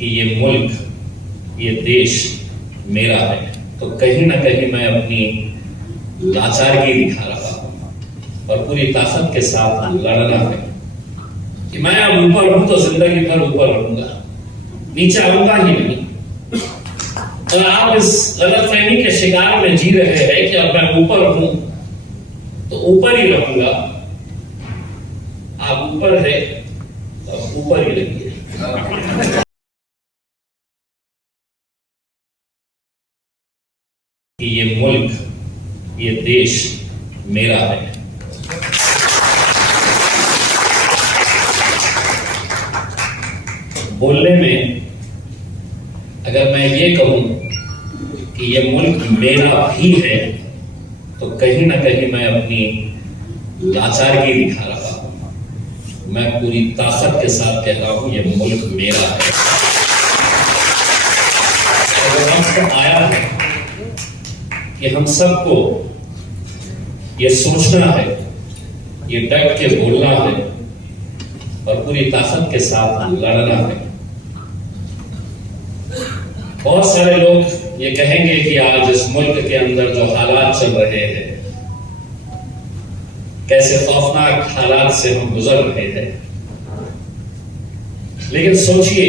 कि ये मुल्क, ये देश मेरा है, तो कहीं ना कहीं मैं अपनी लाचारगी दिखा रहा हूं और पूरी ताकत के साथ लड़ना है कि मैं अब ऊपर हूं तो जिंदगी भर ऊपर रहूंगा, नीचे आऊंगा ही नहीं। और आप इस गलतफहमी के शिकार में जी रहे हैं कि अब मैं ऊपर हूं तो ऊपर ही रहूंगा। आप ऊपर है तो ऊपर ही रहिए। कि ये मुल्क, ये देश मेरा है। बोलने में अगर मैं ये कहूं कि ये मुल्क मेरा भी है तो कहीं ना कहीं मैं अपनी लाचारगी दिखा रहा हूं। मैं पूरी ताकत के साथ कह रहा हूं ये मुल्क मेरा है। अगर वक्त आया है कि हम सबको ये सोचना है, ये डट के बोलना है और पूरी ताकत के साथ लड़ना है। बहुत सारे लोग ये कहेंगे कि आज इस मुल्क के अंदर जो हालात चल रहे हैं, कैसे खौफनाक हालात से हम गुजर रहे हैं, लेकिन सोचिए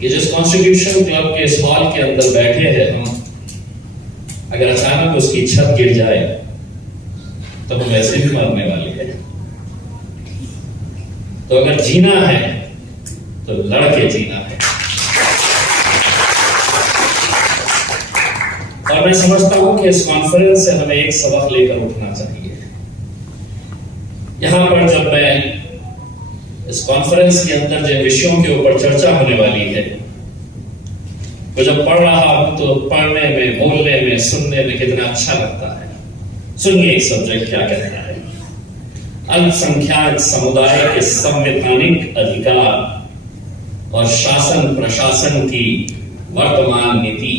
कि जिस कॉन्स्टिट्यूशन क्लब के इस हॉल के अंदर बैठे हैं हम, अगर अचानक उसकी छत गिर जाए तो हम वैसे भी मरने वाले हैं। तो अगर जीना है तो लड़के जीना है। और मैं समझता हूं कि इस कॉन्फ्रेंस से हमें एक सबक लेकर उठना चाहिए। यहां पर जब मैं इस कॉन्फ्रेंस के अंदर जिन विषयों के ऊपर चर्चा होने वाली है, तो जब पढ़ रहा हूं तो पढ़ने में, बोलने में, सुनने में कितना अच्छा लगता है। सुनिए एक सब्जेक्ट क्या कहता है। अल्पसंख्यक समुदाय के संवैधानिक अधिकार और शासन प्रशासन की वर्तमान नीति।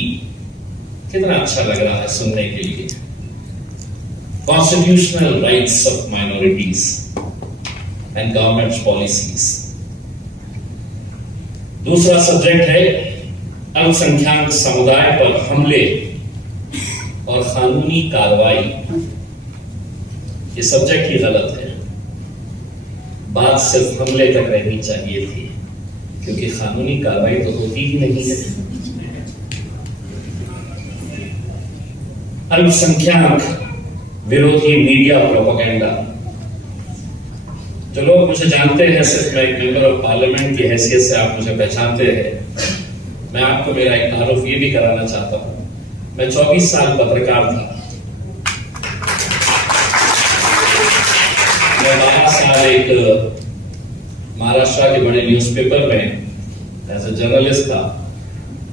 कितना अच्छा लग रहा है सुनने के लिए। Constitutional rights of minorities and government policies. दूसरा सब्जेक्ट है अल्पसंख्यक समुदाय पर हमले और कानूनी कार्रवाई। ये सब्जेक्ट ही गलत है। बात सिर्फ हमले तक रहनी चाहिए थी, क्योंकि कानूनी कार्रवाई तो होती ही नहीं है। अल्पसंख्यक विरोधी मीडिया प्रोपेगेंडा। जो लोग मुझे जानते हैं, सिर्फ मैं एक मेंबर ऑफ पार्लियामेंट की हैसियत से आप मुझे पहचानते हैं। मैं आपको मेरा एक तारुफ ये भी कराना चाहता हूं। मैं 24 साल पत्रकार था। मैं 12 साल एक महाराष्ट्र के बड़े न्यूज़पेपर में एज ए जर्नलिस्ट था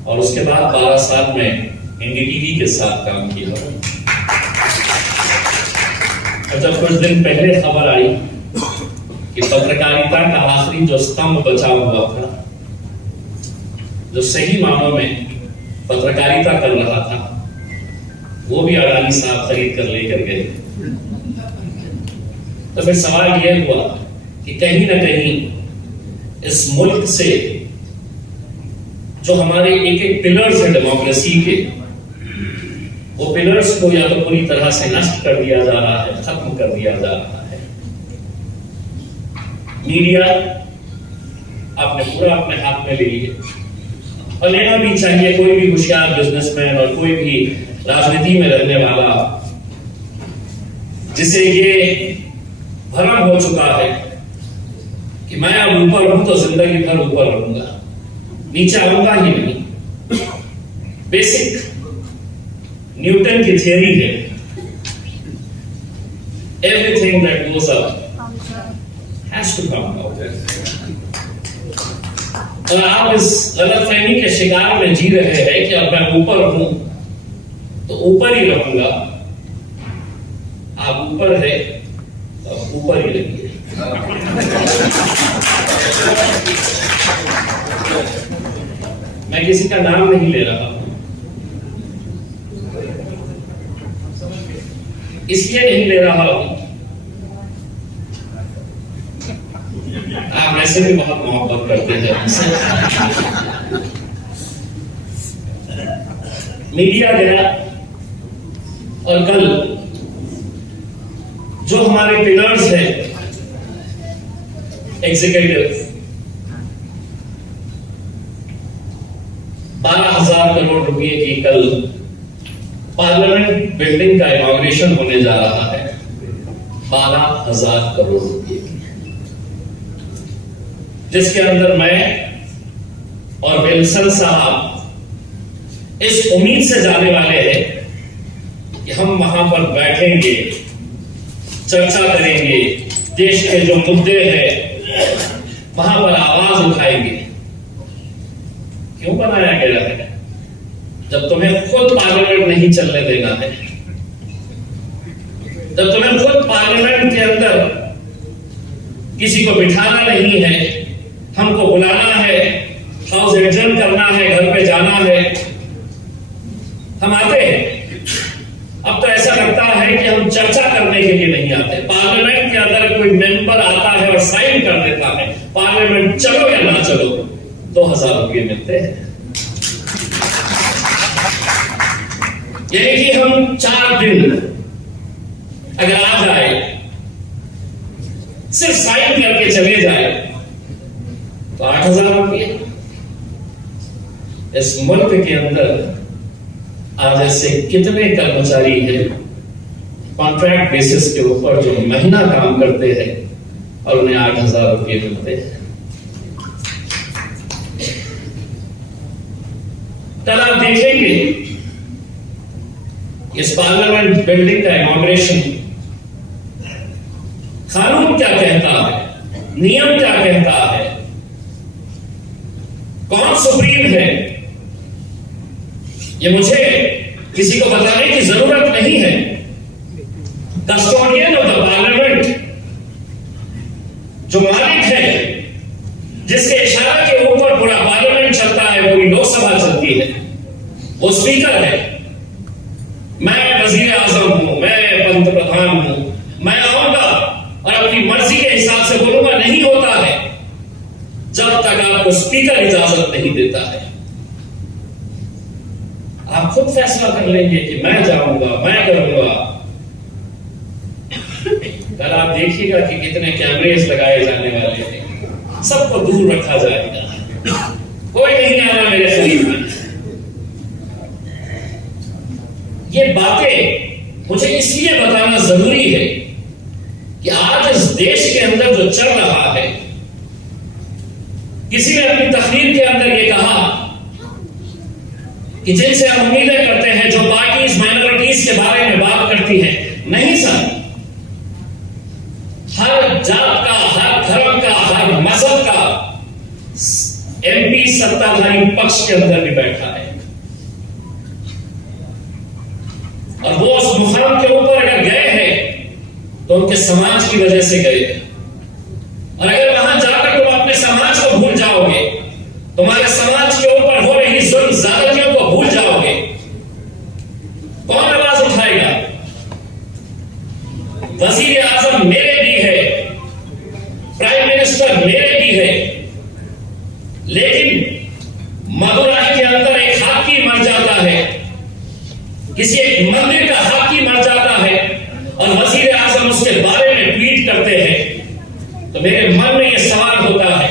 और उसके बाद 12 साल में एनडीटीवी के साथ काम किया। और जब कुछ दिन पहले खबर आई कि पत्रकारिता का आखिरी जो स्तंभ बचा हुआ था, जो सही मानों में पत्रकारिता कर रहा था, वो भी अडानी साहब खरीद कर लेकर गए, तो फिर सवाल यह हुआ कि कहीं ना कहीं इस मुल्क से जो हमारे एक एक पिलर्स है डेमोक्रेसी के, वो पिलर्स को या तो पूरी तरह से नष्ट कर दिया जा रहा है, खत्म कर दिया जा रहा है। मीडिया आपने पूरा अपने हाथ में ले लिया और लेना भी चाहिए। कोई भी होशियार बिजनेसमैन और कोई भी राजनीति में रहने वाला जिसे ये भ्रम हो चुका है कि मैं अब ऊपर हूं तो जिंदगी भर ऊपर रहूंगा, नीचे आऊंगा ही नहीं। बेसिक न्यूटन की थियरी है, everything that goes up has to come down. और आप इस गलतफहमी के शिकार में जी रहे हैं कि अब मैं ऊपर हूं तो ऊपर ही रहूंगा। आप ऊपर है तो ऊपर ही रहिए। मैं किसी का नाम नहीं ले रहा हूं, इसलिए नहीं ले रहा हूं आप वैसे भी बहुत मोहब्बत करते हैं हमसे। मीडिया गया और कल जो हमारे पिलर्स हैं एग्जीक्यूटिव, 12,000 करोड़ रुपए की कल पार्लियामेंट बिल्डिंग का इनॉग्रेशन होने जा रहा है। 12,000 करोड़ रुपए, जिसके अंदर मैं और विल्सन साहब इस उम्मीद से जाने वाले हैं कि हम वहां पर बैठेंगे, चर्चा करेंगे, देश के जो मुद्दे हैं वहां पर आवाज उठाएंगे। क्यों बनाया गया है? जब तुम्हें खुद पार्लियामेंट नहीं चलने देना है, जब तुम्हें खुद पार्लियामेंट के अंदर किसी को बिठाना नहीं है, हमको बुलाना है, हाउस एडजर्न करना है, घर पे जाना है, हम आते हैं। अब तो ऐसा लगता है कि हम चर्चा करने के लिए नहीं आते। पार्लियामेंट के अंदर कोई मेंबर आता है और साइन कर देता है, पार्लियामेंट चलो या ना चलो, 2,000 रुपये मिलते हैं। यही कि हम 4 दिन अगर आ जाए, सिर्फ साइन करके चले जाए, तो 8,000 रुपये। इस मुल्क के अंदर आज ऐसे कितने कर्मचारी हैं कॉन्ट्रैक्ट बेसिस के ऊपर जो महीना काम करते हैं और उन्हें 8,000 रुपये मिलते हैं। कल आप देखेंगे इस पार्लियामेंट बिल्डिंग का इनॉग्रेशन, कानून क्या कहता है, नियम क्या कहता है, कौन सुप्रीम है, ये मुझे किसी को बताने की जरूरत नहीं है। कस्टोडियन ऑफ द पार्लियामेंट, जो मालिक है, जिसके इशारे के ऊपर पूरा पार्लियामेंट चलता है, पूरी लोकसभा चलती है, वो स्पीकर है। मैं वजीर आजम हूं, मैं पंत प्रधान हूं, मैं आऊंगा और अपनी मर्जी के हिसाब से बोलूंगा, नहीं होता है जब तक आपको स्पीकर इजाजत नहीं देता है। आप खुद फैसला कर लेंगे कि मैं जाऊंगा, मैं करूंगा। कल आप देखिएगा कि कितने कैमरेज लगाए जाने वाले हैं, सबको दूर रखा जाएगा, कोई नहीं आना मेरे करीब में। ये बातें मुझे इसलिए बताना जरूरी है कि आज इस देश के अंदर जो चल रहा है, किसी ने अपनी तकरीर के अंदर ये कहा कि जिनसे हम उम्मीदें करते हैं, जो पार्टीज माइनॉरिटीज के बारे में बात करती है, नहीं सर, हर जात का, हर धर्म का, हर मजहब का एमपी सत्ताधारी पक्ष के अंदर भी बैठा है। और वो उस मुकाम के ऊपर अगर गए हैं तो उनके समाज की वजह से गए हैं। और अगर वहां जाकर तुम अपने समाज को भूल जाओगे, तुम्हारे समाज के ऊपर हो रही जुल्म ज्यादतियों को भूल जाओगे, कौन आवाज उठाएगा? वजीर आजम मेरे भी है, प्राइम मिनिस्टर मेरे भी है, लेकिन मदुराई के अंदर एक हाकी मर जाता है, किसी एक मंदिर का हाकी मर जाता है और वजीर आजम उसके बारे में ट्वीट करते हैं, तो मेरे मन में यह सवाल होता है,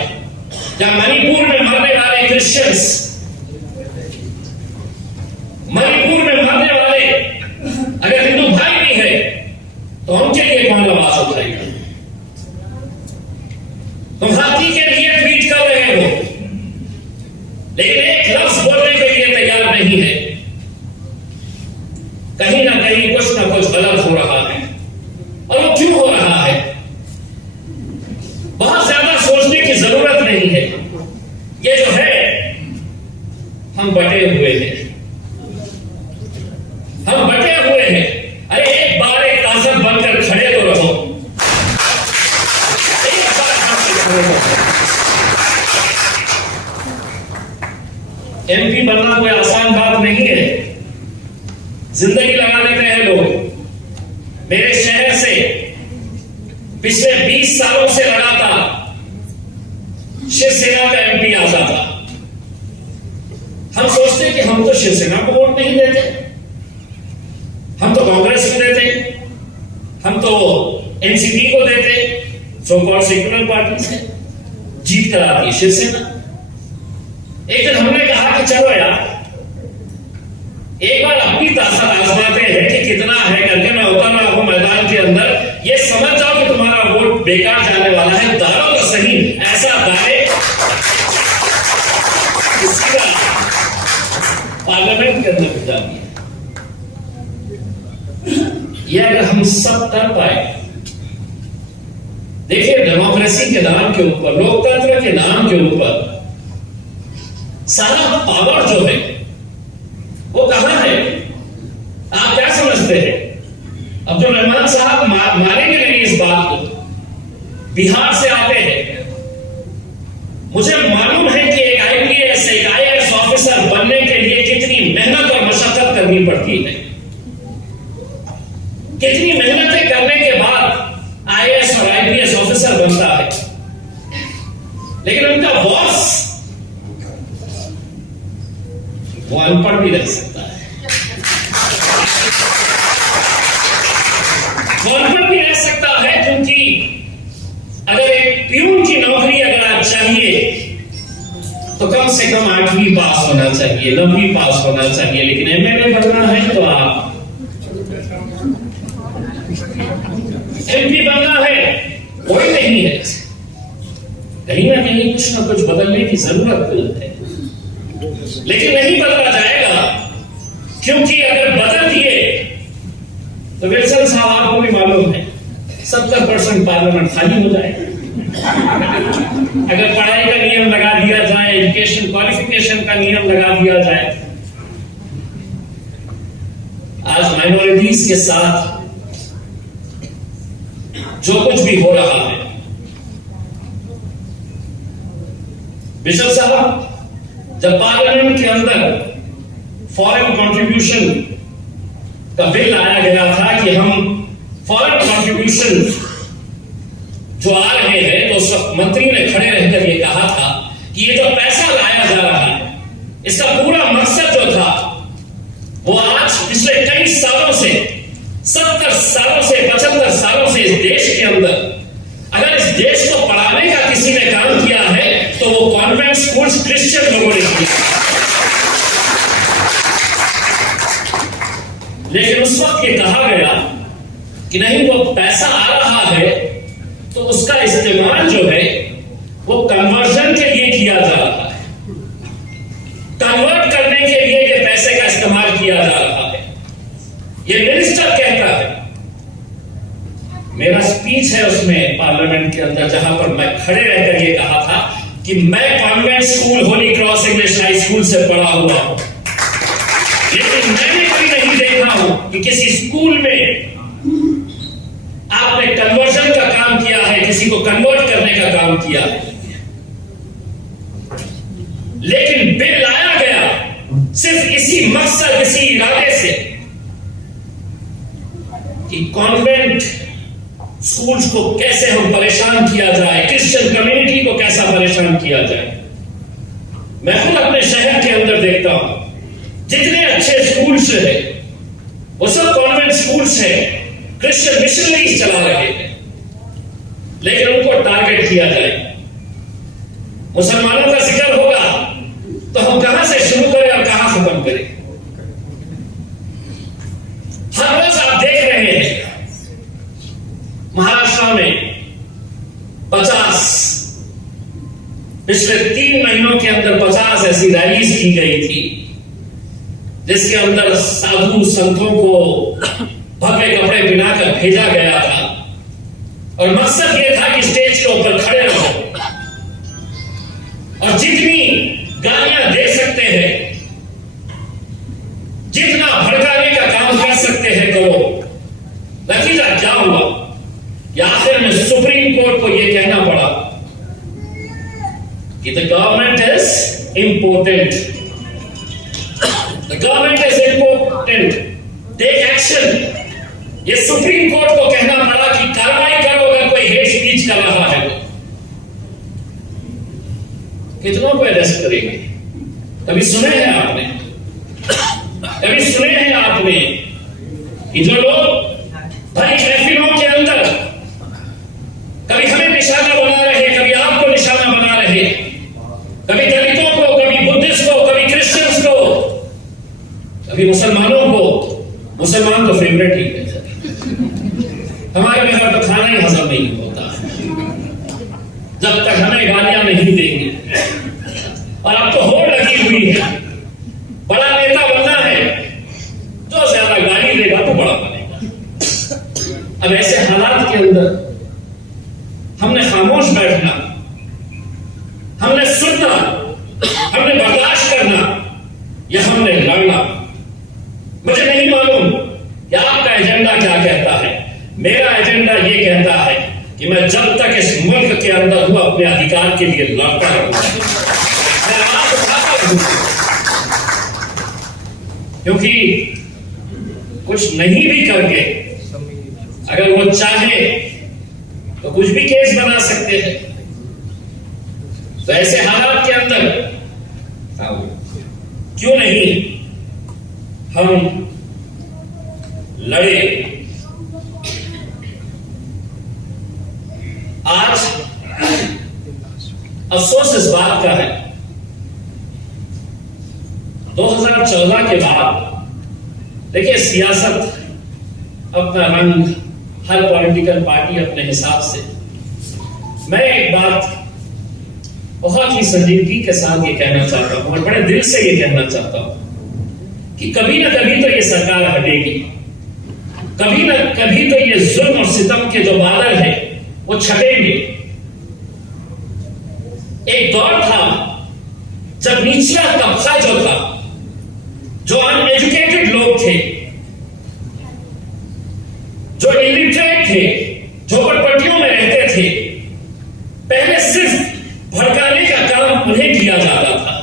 क्या मणिपुर में मरने वाले क्रिश्चियंस, मणिपुर में मरने वाले अगर हिंदू भाई भी है, तो उनके लिए कौन आवाज उठाएगा? तुम हाथी के लिए ट्वीट कर रहे हो, लेकिन एक लफ्ज बोलने के लिए तैयार नहीं है। कहीं ना कहीं कुछ ना कुछ गलत हो रहा है। और वो क्यों हो रहा है, बहुत ज्यादा सोचने की जरूरत नहीं है। ये जो है, हम बटे हुए हैं, हम बटे हुए हैं। अरे एक बार एक ताकत बनकर खड़े तो रहो, एक बार एमपी बनना कोई आसान बात नहीं है, जिंदगी लगा देते हैं लोग। मेरे शहर से पिछले 20 सालों से लगातार शिवसेना का एमपी आता था। हम सोचते कि हम तो शिवसेना को वोट नहीं देते, हम तो कांग्रेस को देते, हम तो एनसीपी को देते, सो कॉल्ड सेक्युलर पार्टी से जीत कर आती है शिवसेना। एक दिन हमने कहा कि चलो यार एक बार अपनी ताकत आजमाते हैं कि कितना है करके। मैं उतरना आपको मैदान के अंदर, ये समझ जाओ कि तुम्हारा वोट बेकार जाने वाला है, दारों तो सही ऐसा दारे इसका पार्लियामेंट के अंदर भिजा दिया। ये अगर हम सब कर पाए, देखिए डेमोक्रेसी के नाम के ऊपर, लोकतंत्र के नाम के ऊपर सारा पावर जो है वो कहां है? आप क्या समझते हैं? अब जो रहमान साहब मानेंगे नहीं इस बात को, बिहार से आते हैं। मुझे मालूम है कि एक आईपीएस एक आईएएस ऑफिसर बनने के लिए कितनी मेहनत और मशक्कत करनी पड़ती है, कितनी मेहनतें करने के बाद आईएएस और आईपीएस ऑफिसर बनता है। लेकिन उनका बॉस वो अनपढ़ भी रह सकता है, वो अनपढ़ भी रह सकता है, क्योंकि अगर एक प्यून की नौकरी अगर आप चाहिए तो कम से कम 8वीं पास होना चाहिए, 9वीं पास होना चाहिए। लेकिन एमएलए बनना है तो आप एमपी बनना है, कोई नहीं है। कहीं ना कहीं कुछ ना कुछ बदलने की जरूरत है, लेकिन नहीं बदला जाएगा, क्योंकि अगर बदल दिए तो विल्सन साहब आपको भी मालूम है 70% पार्लियामेंट खाली हो जाएगा। अगर पढ़ाई का नियम लगा दिया जाए, एजुकेशन क्वालिफिकेशन का नियम लगा दिया जाए, आज माइनॉरिटीज के साथ जो कुछ भी हो रहा है, बिशप साहब जब पार्लियामेंट के अंदर फॉरेन कंट्रीब्यूशन का बिल लाया गया था कि हम फॉरेन कंट्रीब्यूशन जो आ रहे हैं, तो उस वक्त मंत्री ने खड़े रहकर ये कहा था कि ये जो पैसा लाया जा रहा है, इसका पूरा मकसद जो था वो आज पिछले कई सालों से, 70 सालों से, 75 सालों से इस देश के अंदर अगर इस देश को पढ़ाने का किसी ने काम किया है तो वो कॉन्वेंट स्कूल्स क्रिश्चियन लोगों ने किया। लेकिन उस वक्त ये कहा गया कि नहीं, वो पैसा आ रहा है तो उसका इस्तेमाल जो है वो कन्वर्जन के लिए किया जा रहा है, कन्वर्ट करने के लिए ये पैसे का इस्तेमाल किया जा रहा है। ये मिनिस्टर कहता है, मेरा स्पीच है उसमें पार्लियामेंट के अंदर, जहां पर मैं खड़े रहकर ये कहा था कि मैं convent school Holi cross English high school से पढ़ा हुआ हूं, लेकिन मैंने कभी नहीं देखा हूं कि किसी स्कूल में आपने कन्वर्जन का काम किया है, किसी को कन्वर्ट करने का काम किया है। लेकिन बिल लाया गया सिर्फ इसी मकसद, इसी इरादे से कि कॉन्वेंट स्कूल्स को कैसे हम परेशान किया जाए, क्रिश्चियन कम्युनिटी को कैसा परेशान किया जाए। मैं खुद अपने शहर के अंदर देखता हूं, जितने अच्छे स्कूल्स हैं वो सब कॉन्वेंट स्कूल्स हैं, क्रिश्चियन मिशनरीज चला रहे हैं, लेकिन उनको टारगेट किया जाए। मुसलमानों का जिक्र होगा तो हम कहां से शुरू करें और कहां खत्म करें? हर रोज आप देख रहे हैं महाराष्ट्र में 50 पिछले 3 महीनों के अंदर 50 ऐसी रैलीज की गई थी, जिसके अंदर साधु संतों को भव्य कपड़े पहनाकर भेजा गया था, और मकसद यह था कि स्टेज के ऊपर खड़े रहो और जितनी गालियां दे सकते हैं, जितना भड़काने का काम कर सकते हैं करो। नतीजा क्या हुआ? या आखिर में सुप्रीम कोर्ट को यह कहना पड़ा कि the government is important, the government is important, take action. ये सुप्रीम कोर्ट को कहना पड़ा कि कार्रवाई करो अगर कोई हेट स्पीच कर रहा है। कितनों को अरेस्ट करेंगे? कभी सुने हैं आपने? कभी सुने हैं आपने कि जो लोग भाई महफिलों के अंदर कभी हमें निशाना बना रहे, कभी आपको निशाना बना रहे, कभी दलितों को, कभी बुद्धिस्ट को, कभी क्रिश्चियंस को, कभी मुसलमानों को? मुसलमान तो फेवरेट ही है, हमारे यहाँ तो खाना ही हजम नहीं होता जब तक हमें गालियां नहीं देंगे। और अब तो होड़ लगी हुई है, बड़ा नेता बनना है, जो ज्यादा गाली देगा तो बड़ा बनेगा। अब ऐसे हालात के अंदर हमने खामोश बैठना, हमने सुनना, हमने बर्दाश्त करना या हमने लड़ना? मुझे नहीं मालूम कि आपका एजेंडा क्या कहता है। मेरा एजेंडा ये कहता है कि मैं जब तक इस मुल्क के अंदर हूं अपने अधिकार के लिए लड़ता रहूंगा, मैं आवाज उठाता रहूंगा, क्योंकि कुछ नहीं भी करके अगर वो चाहे तो कुछ भी केस बना सकते हैं। तो ऐसे हालात के अंदर क्यों नहीं हम लड़े? आज अफसोस इस बात का है 2014 के बाद, देखिए सियासत अपना रंग, हर पॉलिटिकल पार्टी अपने हिसाब से। मैं एक बात बहुत ही संजीदगी के साथ ये कहना चाहता हूं और बड़े दिल से ये कहना चाहता हूं कि कभी ना कभी तो ये सरकार हटेगी, कभी ना कभी तो ये जुल्म और सितम के जो बादल है वो छटेंगे। एक दौर था जब नीचिया तबका जो था, जो अनएजुकेटेड लोग थे, जो इलिटरेट थे, झोपड़पट्टियों में रहते थे, पहले सिर्फ भड़काने का काम उन्हें किया जाता था।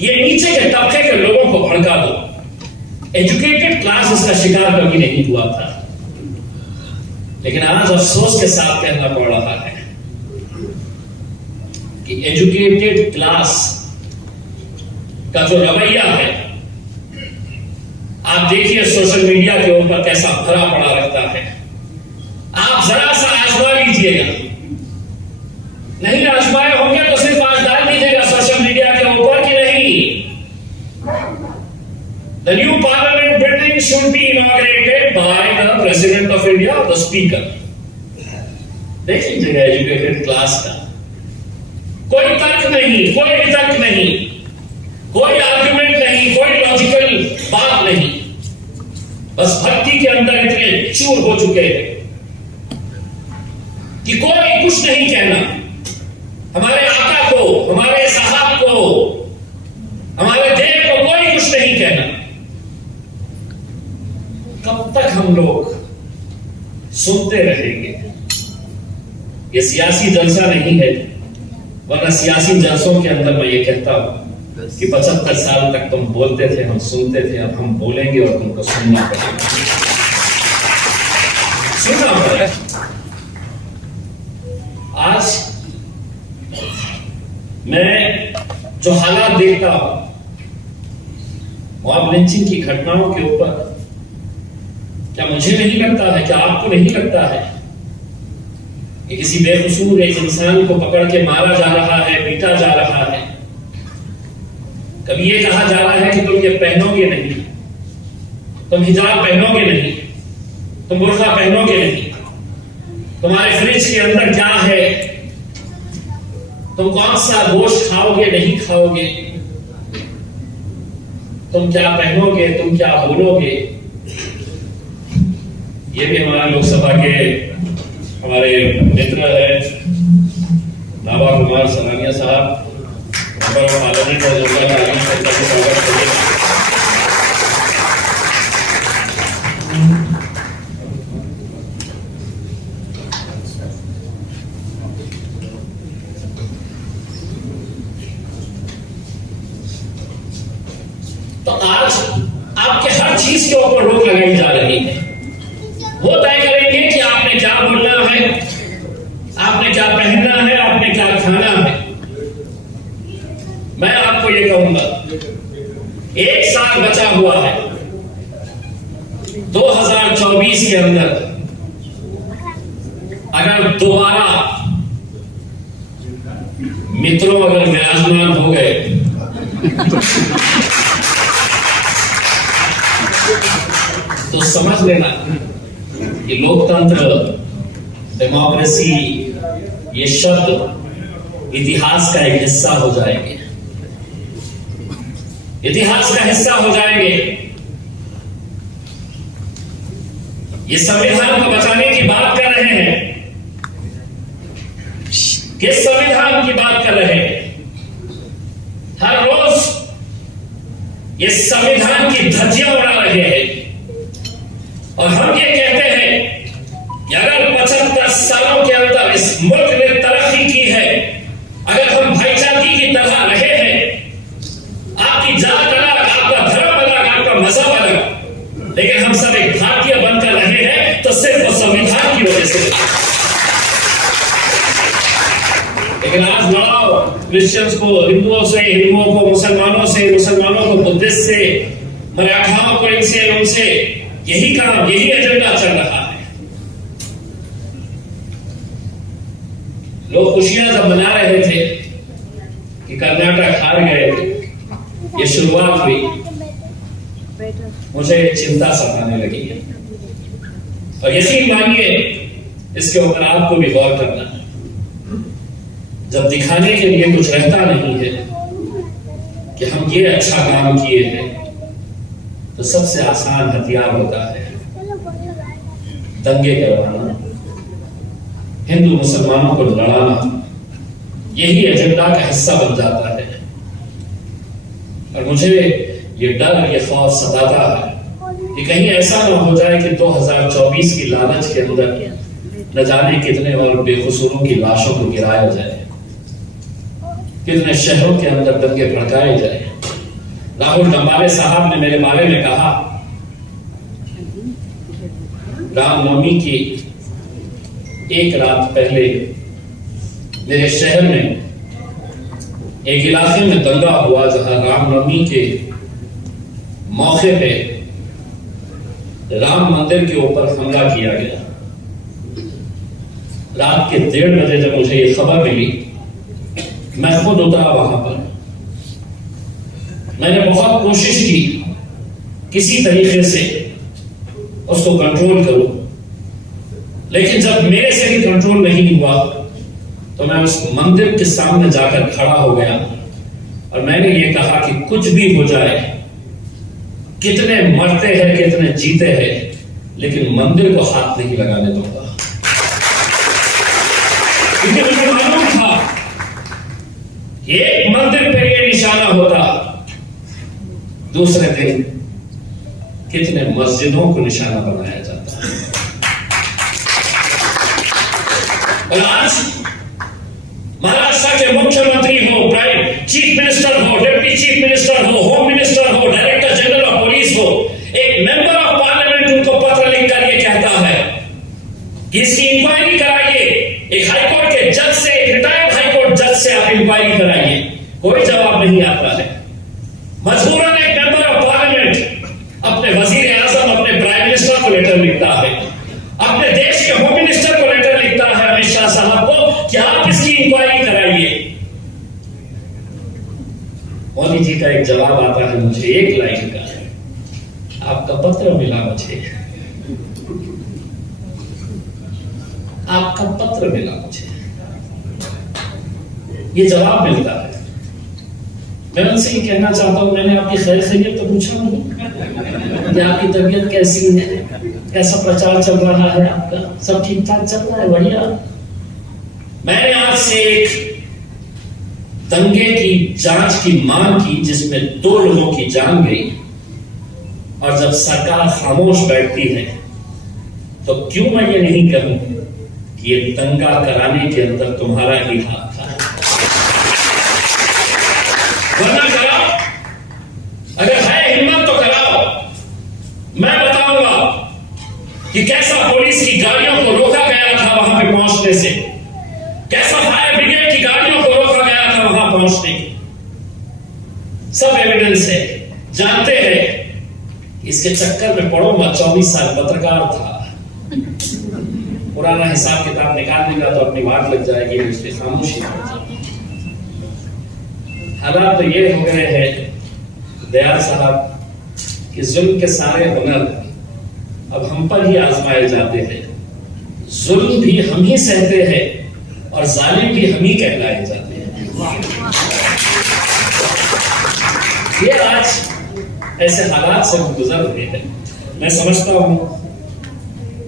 ये नीचे के तबके के लोगों को भड़का दो। एजुकेटेड क्लास इसका शिकार कभी नहीं हुआ था। लेकिन आज अफसोस के साथ कहना पड़ रहा है कि एजुकेटेड क्लास का जो रवैया है, आप देखिए सोशल मीडिया के ऊपर कैसा भरा पड़ा रहता है। आप जरा सा आजमा लीजिएगा, नहीं आजमाए होंगे तो सिर्फ आज डाल दीजिएगा सोशल मीडिया के ऊपर कि नहीं, the new parliament building should be inaugurated by the president of India or the speaker। देख लीजिएगा एजुकेटेड क्लास का कोई तर्क नहीं, कोई वितर्क नहीं, कोई आर्गुमेंट नहीं, कोई लॉजिकल बात नहीं, बस भक्ति के अंदर इतने चूर हो चुके हैं कि कोई कुछ नहीं कहना। हमारे आका को, हमारे साहब को, हमारे देव को कोई कुछ नहीं कहना। कब तक हम लोग सुनते रहेंगे? ये सियासी जलसा नहीं है, वरना सियासी जलसों के अंदर मैं ये कहता हूं कि 75 साल तक तुम बोलते थे, हम सुनते थे, अब हम बोलेंगे और तुमको सुनना पड़ेगा, सुनना पड़ेगा। आज मैं जो हालात देखता हूं मॉब लिंचिंग की घटनाओं के ऊपर, क्या मुझे नहीं लगता है, क्या आपको नहीं लगता है कि किसी बेकसूर एक इंसान को पकड़ के मारा जा रहा है, पीटा जा रहा है? कभी ये कहा जा रहा है कि तुम ये पहनोगे नहीं, तुम हिजाब पहनोगे नहीं, तुम बुर्का पहनोगे नहीं, तुम्हारे फ्रिज के अंदर क्या है, तुम कौन सा गोश्त खाओगे नहीं खाओगे, तुम क्या पहनोगे, तुम क्या बोलोगे। ये भी हमारे लोकसभा के हमारे मित्र है नाबा कुमार सलानिया साहब, मेंबर ऑफ पार्लियामेंट और जनता तालीम संस्था के स्वागत करिए। तो आज आपके हर चीज के ऊपर रोक लगाई जा रही है। वो तय करेंगे कि आपने क्या बोलना है, आपने क्या पहनना है, आपने क्या खाना है। अंदर 1 साल बचा हुआ है। 2024 के अंदर अगर दोबारा मित्रों अगर विराजमान हो गए तो समझ लेना कि लोकतंत्र, डेमोक्रेसी, ये शब्द इतिहास का एक हिस्सा हो जाएंगे, इतिहास का हिस्सा हो जाएंगे। ये संविधान को बचाने की बात कर रहे हैं। किस संविधान की बात कर रहे हैं? हर रोज ये संविधान की धज्जियां उड़ा रहे हैं और हम ये कहते हैं कि अगर 75 सालों के अंदर इस मुल्क ने तरक्की की है, अगर हम भाईचारे की तरह रहे हैं, आपकी जात अलग, आपका धर्म अलग, आपका मजहब अलग, लेकिन हम सब एक भारतीय बनकर रहे हैं, तो सिर्फ संविधान की वजह से। लेकिन आज लड़ाओ क्रिश्चियंस को हिंदुओं से, हिंदुओं को मुसलमानों से, मुसलमानों को बुद्धिस्ट से, मराठाओं को इनसे उनसे, यही काम, यही एजेंडा चल रहा है। लोग खुशियां जब मना रहे थे कि कर्नाटक हार गए, ये शुरुआत हुई, मुझे चिंता सताने लगी है। और यकीन मानिए इसके ऊपर आपको भी गौर करना। जब दिखाने के लिए कुछ रहता नहीं है कि हम ये अच्छा काम किए हैं, तो सबसे आसान हथियार होता है दंगे करवाना, हिंदू मुसलमानों को लड़ाना। यही एजेंडा का हिस्सा बन जाता है। और मुझे ये डर, ये खौफ सताता है कि कहीं ऐसा ना हो जाए कि 2024 की लालच के अंदर न जाने कितने और बेकसूरों की लाशों को गिराया जाए, कितने शहरों के अंदर दंगे भड़काए जाए। राहुल डंबारे साहब ने मेरे बारे में कहा, रामनवमी की एक रात पहले मेरे शहर में एक इलाके में दंगा हुआ, जहां रामनवमी के मौके पे राम मंदिर के ऊपर हमला किया गया। रात के 1:30 बजे जब मुझे ये खबर मिली, मैं खुद उतरा वहां पर। मैंने बहुत कोशिश की किसी तरीके से उसको कंट्रोल करूं, लेकिन जब मेरे से भी कंट्रोल नहीं हुआ तो मैं उस मंदिर के सामने जाकर खड़ा हो गया और मैंने ये कहा कि कुछ भी हो जाए, कितने मरते हैं, कितने जीते हैं, लेकिन मंदिर को हाथ नहीं लगाने दूंगा। क्योंकि मुझे मालूम था एक मंदिर पे ये निशाना होता, दूसरे दिन कितने मस्जिदों को निशाना बनाया जाता है। और आज महाराष्ट्र के मुख्यमंत्री हो, चीफ मिनिस्टर हो, डिप्टी चीफ मिनिस्टर हो, होम मिनिस्टर हो, डायरेक्टर जनरल ऑफ पुलिस हो, एक मेंबर ऑफ पार्लियामेंट उनको पत्र लिखकर ये कहता है कि इसकी इंक्वायरी कराइए। एक हाईकोर्ट के जज से, एक रिटायर्ड हाईकोर्ट जज से आप इंक्वायरी कराइए, कोई जवाब नहीं आता है। मजबूरन एक मेंबर ऑफ पार्लियामेंट अपने वजीर आजम, अपने प्राइम मिनिस्टर को लेटर लिखता है, अपने देश के होम मिनिस्टर को लेटर लिखता है, अमित शाह साहब को, कि आप इसकी इंक्वायरी कराइए। मोदी जी का एक जवाब आता है मुझे, एक लाइन का, आपका पत्र मिला मुझे, आपका पत्र मिला मुझे, ये जवाब मिलता है। मैं उनसे ये कहना चाहता हूं, मैंने आपकी खैर खैरियत तो पूछा नहीं कि आपकी तबीयत कैसी है, कैसा प्रचार चल रहा है आपका, सब ठीक ठाक चल रहा है, बढ़िया। मैंने आज से एक दंगे की जांच की मांग की जिसमें 2 लोगों की जान गई, और जब सरकार खामोश बैठती है तो क्यों मैं ये नहीं कहूं कि ये दंगा कराने के अंदर तुम्हारा ही हाथ था। वरना कराओ, अगर है हिम्मत तो कराओ। मैं बताऊंगा कि कैसा पुलिस की गाड़ियों को रोका गया था वहां पे पहुंचने से, कैसा फायर ब्रिगेड की गाड़ियों को रोका गया था वहां पहुंचने। सब एविडेंस है, जानते हैं। इसके चक्कर में पड़ो मत। 24 साल पत्रकार था, पुराना हिसाब किताब निकाल देगा तो अपनी बात लग जाएगी, इसलिए खामोशी हो जाएगी। हालात तो ये हो गए हैं दयाल साहब कि जुल्म के सारे हुनर अब हम पर ही आजमाए जाते हैं। जुल्म भी हम ही सहते हैं और जालिम भी हम ही कहलाए जाते हैं। ये आज ऐसे हालात से हम गुजर रहे हैं। मैं समझता हूं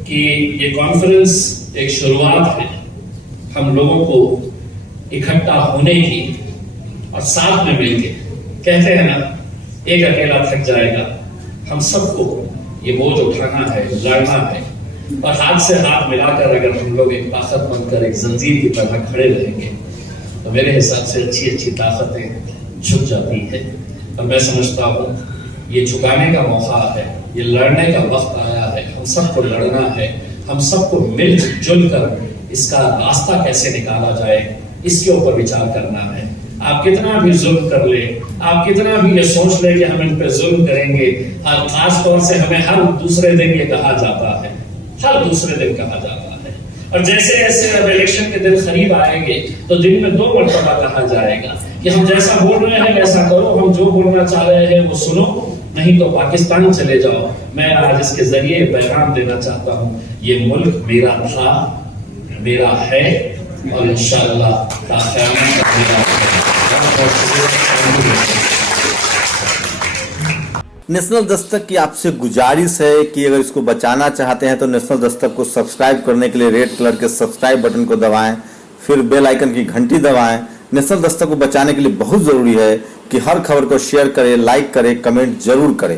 कि ये कॉन्फ्रेंस एक शुरुआत है हम लोगों को इकट्ठा होने की और साथ में मिलके, कहते हैं ना एक अकेला थक जाएगा, हम सबको ये बोझ उठाना है, लड़ना है और हाथ से हाथ मिलाकर अगर हम लोग एक ताकत बनकर एक जंजीर की तरह खड़े रहेंगे तो मेरे हिसाब से अच्छी अच्छी ताकतें झुक जाती है। और मैं समझता हूँ ये झुकाने का मौका है, ये लड़ने का वक्त आया है। हम सबको लड़ना है, हम सबको मिलजुल कर इसका रास्ता कैसे निकाला जाए इसके ऊपर विचार करना है। आप कितना भी जुल्म कर ले, आप कितना भी ये सोच ले कि हम इन पे जुल्म करेंगे, खास तौर से हमें हर दूसरे दिन ये कहा जाता है, हर दूसरे दिन कहा जाता है। और जैसे जैसे अब इलेक्शन के दिन करीब आएंगे तो दिन में 2 मरतबा कहा जाएगा कि हम जैसा बोल रहे हैं वैसा करो, हम जो बोलना चाह रहे हैं वो सुनो, नहीं तो पाकिस्तान चले जाओ। मैं आज इसके जरिए पैगाम देना चाहता हूँ, ये मुल्क मेरा था, मेरा है और इंशाअल्लाह क़यामत तक मेरा है। नेशनल दस्तक की आपसे गुजारिश है कि अगर इसको बचाना चाहते हैं तो नेशनल दस्तक को सब्सक्राइब करने के लिए रेड कलर के सब्सक्राइब बटन को दबाएं, फिर बेल आइकन की घंटी दबाएं। नेशनल दस्तक को बचाने के लिए बहुत जरूरी है कि हर खबर को शेयर करें, लाइक करें, कमेंट जरूर करें।